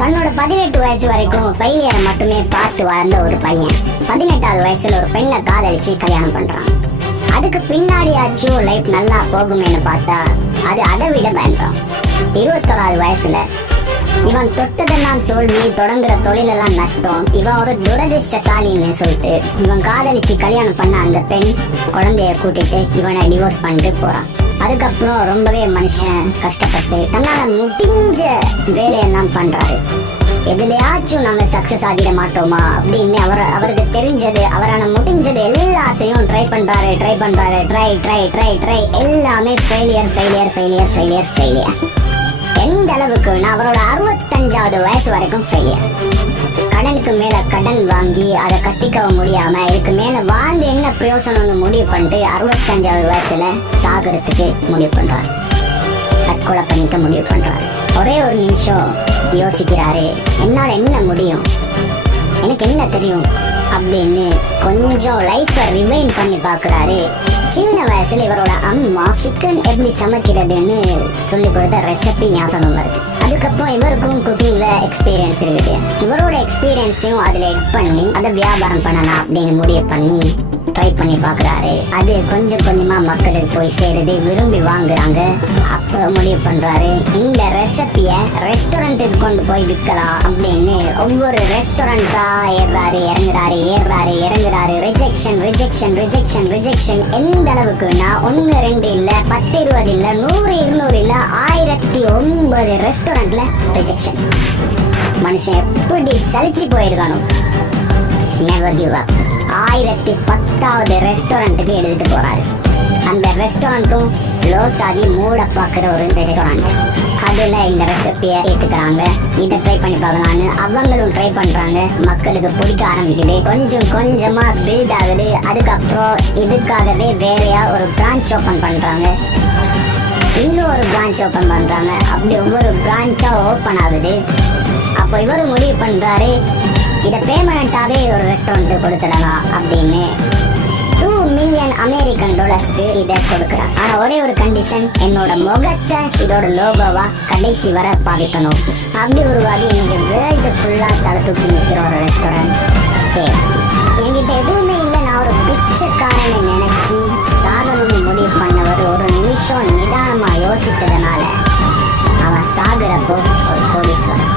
தன்னோட 18 வயசு வரைக்கும் ஃபெயிலியரை மட்டுமே பார்த்து வளர்ந்த ஒரு பையன் 18வது வயசுல ஒரு பெண்ணை காதலிச்சு கல்யாணம் பண்றான். அதுக்கு பின்னாடியாச்சும் லைஃப் நல்லா போகுமேனு பார்த்தா அது அதை விட பயங்கரம். 21வது வயசுல இவன் தொட்டதெல்லாம் தோல்வி, தொடங்குற தொழிலெல்லாம் நஷ்டம். இவன் ஒரு துரதிர்ஷ்டசாலின்னு சொல்லிட்டு இவன் காதலிச்சு கல்யாணம் பண்ண அந்த பெண் குழந்தைய கூட்டிட்டு இவனை டிவோர்ஸ் பண்ணிட்டு போறான். அதுக்கப்புறம் ரொம்பவே மனுஷன் கஷ்டப்பட்டு தன்னால முடிஞ்ச வேலையெல்லாம் பண்றாரு. எதுலயாச்சும் நம்ம சக்சஸ் ஆகிட மாட்டோமா அப்படின்னு அவருக்கு தெரிஞ்சது, அவரால் முடிஞ்சது எல்லாத்தையும் ட்ரை பண்றாரு. ட்ரை எல்லாமே ஃபெயிலியர். எந்த அளவுக்குன்னா அவரோட 65வது வயசு வரைக்கும் ஃபெயிலியர். கடனுக்கு மேல கடன் வாங்கி அதை கட்டிக்கவும் முடியாம இதுக்கு மேல வாழ்ந்து என்ன பிரயோசனம்னு முடிவு பண்ணிட்டு 65வது வயசுல சாகரத்துக்கு முடிவு பண்றாரு. தற்கொலை பண்ணிக்க முடிவு பண்றாரு. ஒரே ஒரு நிமிஷம் யோசிக்கிறாரு, என்னால என்ன முடியும், எனக்கு என்ன தெரியும் அப்படின்னு கொஞ்சம் லைஃப்பை ரிவைண்ட் பண்ணி பாக்குறாரு. சின்ன வயசுல இவரோட அம்மா சிக்கன் எப்படி சமைக்கிறதுன்னு சொல்லி கொடுத்த ரெசிபி ஞாபகம் வருது. அதுக்கப்புறம் இவருக்கும் குக்கிங்ல எக்ஸ்பீரியன்ஸ் இருக்குது. இவரோட எக்ஸ்பீரியன்ஸையும் அதுல எட் பண்ணி அதை வியாபாரம் பண்ணலாம் அப்படின்னு முடிவு பண்ணி ட்ரை பண்ணி பாக்குறாரு. அது கொஞ்சம் கொஞ்சமா மக்களுக்கு போய் சேருது, விரும்பி வாங்குறாங்க. அப்ப முடிவு பண்றாரு, இந்த ரெசிபிய ரெஸ்டாரண்ட்டுக்கு கொண்டு போய் விற்கலாம் அப்படின்னு ஒவ்வொரு ரெஸ்டாரண்டா இறங்குறாரு. ரிஜெக்ஷன் எந்த அளவுக்குன்னா 1 2 இல்ல 10 20 இல்ல 100 200 இல்ல 1009 ரெஸ்டாரண்ட்ல ரிஜெக்ஷன். மனுஷன் எப்படி சலிச்சு போயிருக்கானோ. Never give up. 1010வது ரெஸ்டாரண்ட்டுக்கு எடுத்துட்டு போறாரு. அந்த ரெஸ்டாரண்ட்டும் க்ளோஸ் ஆகி மூட பாக்குற ஒரு ரெஸ்டாரண்ட். அதுல இந்த ரெசிபியை ஏத்துக்கிறாங்க, இதை ட்ரை பண்ணி பார்க்கலான்னு அவங்களும் ட்ரை பண்றாங்க. மக்களுக்கு பிடிக்க ஆரம்பிக்குது, கொஞ்சம் கொஞ்சமா பில்ட் ஆகுது. அதுக்கப்புறம் இதுக்காகவே வேறையா ஒரு பிரான்ச் ஓபன் பண்றாங்க, இன்னொரு பிரான்ச் ஓபன் பண்றாங்க. அப்படி ஒவ்வொரு பிரான்ச்சா ஓபன் ஆகுது. அப்போ இவரு முடிவு பண்றாரு, இதை பேமெண்டாவே ஒரு ரெஸ்டாரண்ட் கொடுத்துடலாம் அப்படின்னு $2 மில்லியன் அமெரிக்கன் டாலர்ஸ்க்கு இதை கொடுக்குறான். ஆனா ஒரே ஒரு கண்டிஷன், என்னோட முகத்தை இதோட லோகோவா கடைசி வர பாவிக்கணும். அப்படி உருவாகி இன்னைக்கு வேர்ல்டு ஃபுல்லா தலை தூக்கி நிற்கிற ஒரு ரெஸ்டாரண்ட் KFC. என்கிட்ட எதுவுமே இல்லை, நான் ஒரு பிச்சைக்காரனை நினைச்சு சாகணும்னு முடிவு பண்ணவர் ஒரு நிமிஷம் நிதானமா யோசிச்சதுனால அவன் சாகுறப்போ ஒரு கோடீஸ்வரன்.